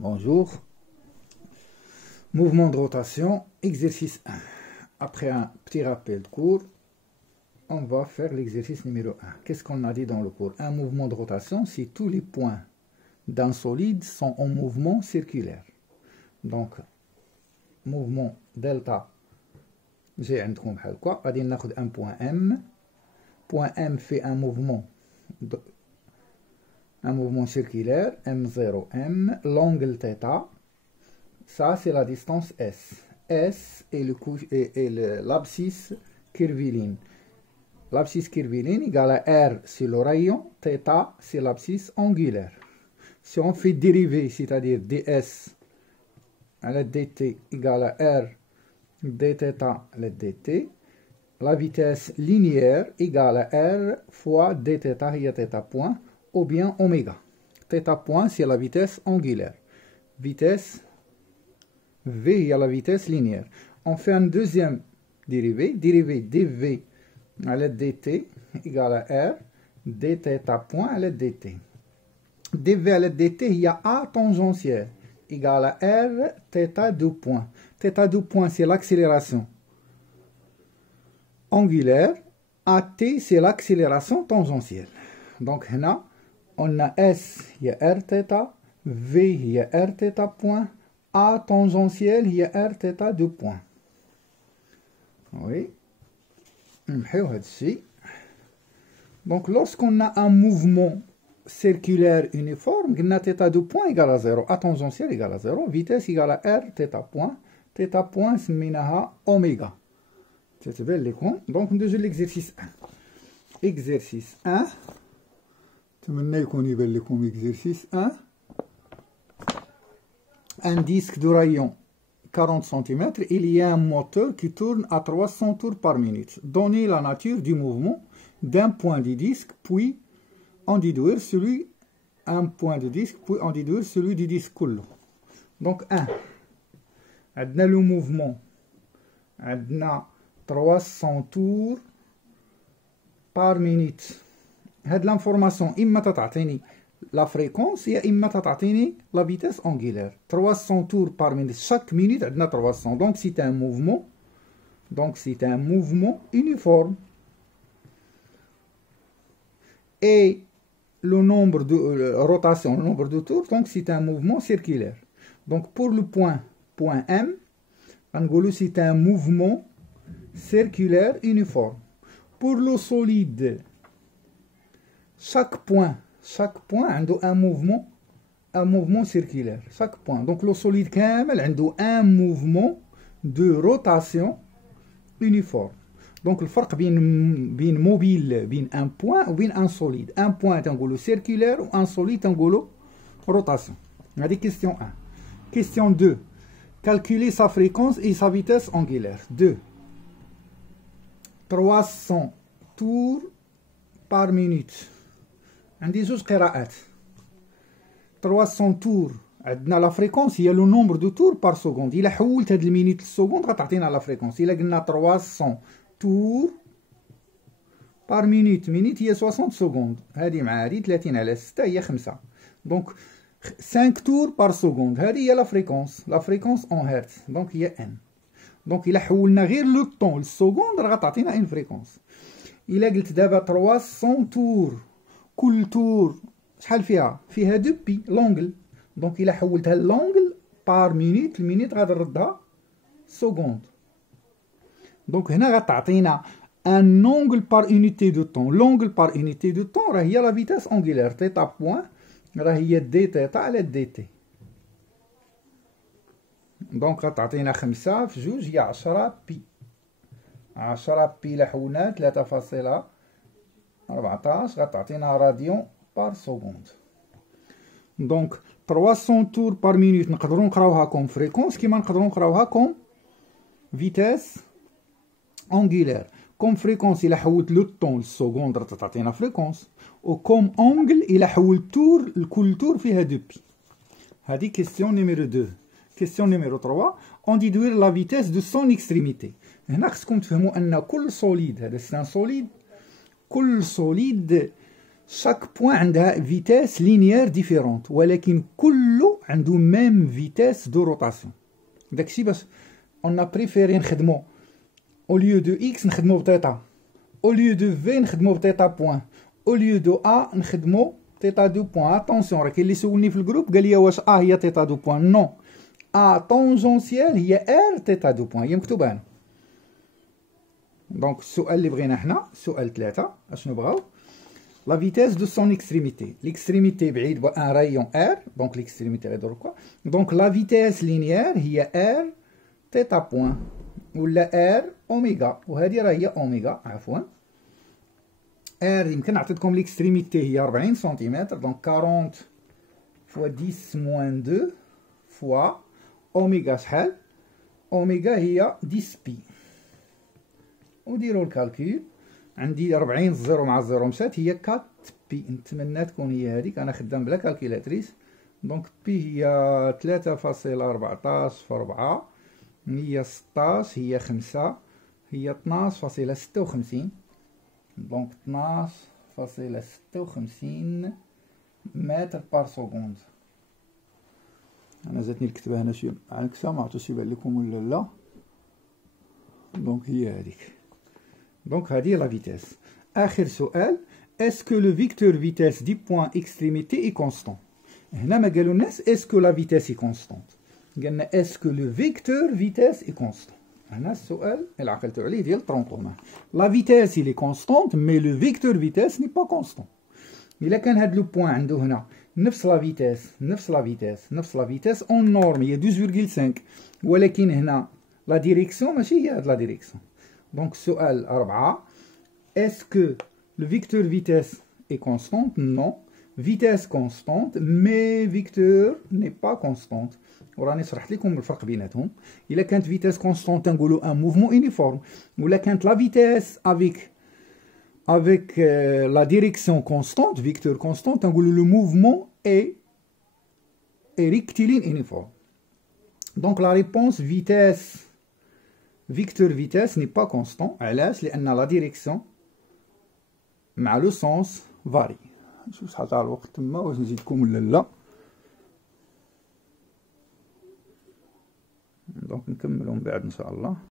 Bonjour. Mouvement de rotation, exercice 1. Après un petit rappel de cours, on va faire l'exercice numéro 1. Qu'est-ce qu'on a dit dans le cours? Un mouvement de rotation, si tous les points d'un solide sont en mouvement circulaire. Donc, mouvement delta, j'ai un trou بحال هكا. غادي ناخذ un point M. Point M fait un mouvement circulaire, M0M, l'angle θ, ça c'est la distance S. S est l'abscisse curviline. L'abscisse curviline égale à R, c'est le rayon, θ c'est l'abscisse angulaire. Si on fait dériver, c'est-à-dire ds à la dt égale à R dθ à la dt, la vitesse linéaire égale à R fois dθ هي θ point, ou bien oméga. Θ point, c'est la vitesse angulaire. Vitesse V, il y a la vitesse linéaire. On fait un deuxième dérivé. Dérivé dV à la dt égale à R dθ point à la dt. dV à la dt, il y a A tangentielle égale à R θ2 point. θ2 point, c'est l'accélération angulaire. AT, c'est l'accélération tangentielle. Donc, là, on a S, il y a R θ, V, il y a R θ point, A tangentielle, il y a R θ2 point. Oui. Donc, lorsqu'on a un mouvement circulaire uniforme, on a θ2 point égale à 0, A tangentielle égale à 0, vitesse égale à R θ point, c'est oméga. C'est belle les cons. Donc, nous avons l'exercice 1. Exercice 1. Exercice 1. Un disque de rayon 40 cm, il y a un moteur qui tourne à 300 tours par minute. Donnez la nature du mouvement d'un point du disque, puis en déduire un point de disque, puis en déduire celui du disque. Donc 1. On a le mouvement. On a 300 tours par minute. هاد l'information إما تعطيني la fréquence يا إما تعطيني la vitesse angulaire. 300 tours par minute. Chaque minute عندنا 300. Donc c'est un mouvement. Donc c'est un mouvement uniforme. Et le nombre de rotation, le nombre de tours, donc c'est un mouvement circulaire. Donc pour le point M, c'est un mouvement circulaire uniforme. Pour le solide, chaque point a un mouvement circulaire. Chaque point. Donc le solide كامل عنده un mouvement de rotation uniforme. Donc le فرق بين mobile, بين un point ou بين un solide. Un point تنقولو circulaire ou un solide تنقولو rotation. هذه question 1. Question 2. Calculer sa fréquence et sa vitesse angulaire. 2. 300 tours par minute. عندي زوج قراءات. 300 tours عندنا لا فريكونس هي لو نومبر دو تور بار سكوند. الا حولت هاد المينيت للسكوند غتعطينا لا فريكونس. الا قلنا 300 tours بار مينيت. مينيت هي 60 سكوند. هادي مع هادي 30 على 6 هي 5. دونك 5 tours par seconde. هذه هي لا فريكونس. لا فريكونس اون هرتز. دونك هي ان. دونك الا حولنا غير لو طون للسكوند راه غتعطينا ان فريكونس. الا قلت دابا 300 تور، كل تور شحال فيها؟ فيها دو بي لونغل. دونك الا حولتها لونغل بار مينيت، المينيت غتردها سكوند. دونك هنا غتعطينا ان اونغل بار اونيتي دو طون. لونغل بار اونيتي دو طون راه هي لا فيتاس اونغولير θ بوين، راه هي دي θ على دي تي. دونك غتعطينا 5 في 2 هي 10 بي. 10 بي إلا حولنا 3.14 غتعطينا راديون بار سكوند. دونك 300 تور بار مينوت نقدروا نقراوها كوم فريكونس كيما نقدروا نقراوها كوم فيتاس اونغولير. كوم فريكونس إلا حولت لو طون للسكوند راه تعطينا فريكونس، و كوم اونغل إلا حولت تور لكل تور فيها دو بي. هذه كيستيون نيميرو 2. كيستيون نيميرو 3. اون ديدوير لا فيتاس دو سون اكستريميتي. هنا خصكم تفهموا ان كل سوليد، هذا سان سوليد، كل سوليد chaque point عندها vitesse linéaire différente ولكن كله عنده même vitesse de rotation. داكشي باش on a préféré نخدمو au lieu de x نخدمو بثيتا, au lieu de v نخدمو بثيتا بوان, au lieu de a نخدمو تيتا دو بوان. اتونسيون راه كاين اللي سولني في الجروب قال لي واش ا هي تيتا دو بوان. نو, ا طونجونسيال هي ار تيتا دو بوان, هي مكتوبه هنا. دونك السؤال اللي بغينا حنا سؤال 3 اشنو بغاو؟ لا فيتيس دو سون اكستريميتي. ليكستريميتي بعيد بان رايون ار, دونك ليكستريميتي غيدور كوا, دونك لا فيتيس لينيير هي ار تيتا بوان ولا ار اوميغا, وهذه راه هي اوميغا عفوا. ار يمكن نعطيكم ليكستريميتي هي 40 سنتيمتر, دونك 40 فوا 10 موان 2 فوا اوميغا شحال؟ اوميغا هي 10 بي. وديروا الكالكول, عندي 40 0 مع 0 مشات هي 4 بي. نتمنى تكون هي هذيك, انا خدام بلا كالكيلاتريس. دونك بي هي 3.14 في 4 هي 16 هي 5 هي 12.56. دونك 12.56 متر بار سكوند. انا جاتني الكتبه هنا شي عكسه, ما عرفتش يبان لكم ولا لا. دونك هي هذيك. دونك هذه لا فيتيس. اخر سؤال, اسكو لو فيكتور فيتيس دي بوان اكستريميتي اي كونستون. هنا ما قالوا الناس اسكو لا فيتيس اي كونستونت, قالنا اسكو لو فيكتور فيتيس اي كونستون. هنا السؤال اللي عقلتو عليه ديال طرونطومان. لا فيتيس إلي كونستونت مي لو فيكتور فيتيس ني با كونستون. إلا كان هاد لو بوان عنده هنا نفس لا فيتيس نفس لا فيتيس نفس لا فيتيس اون نورم هي 12.5, ولكن هنا لا ديريكسيون ماشي هي هاد لا ديريكسيون. دونك السؤال 4, اسكو لو فيكتور فيتيس اي كونستونت؟ نو, فيتيس كونستونت مي فيكتور ني با كونستونت. وراني شرحت لكم الفرق بيناتهم. الا كانت فيتيس كونستونت نقولوا ان موفمون يونيفورم, ولا كانت لا فيتيس avec la direction constante, vecteur constante, le mouvement est rectiligne uniforme. Donc la réponse vitesse, vecteur vitesse n'est pas constant. علاش؟ لأن la direction مع le sens varie. نشوف شحال تاع الوقت تما, واش نزيدكم ولا لا. دونك نكملوا من بعد ان شاء الله.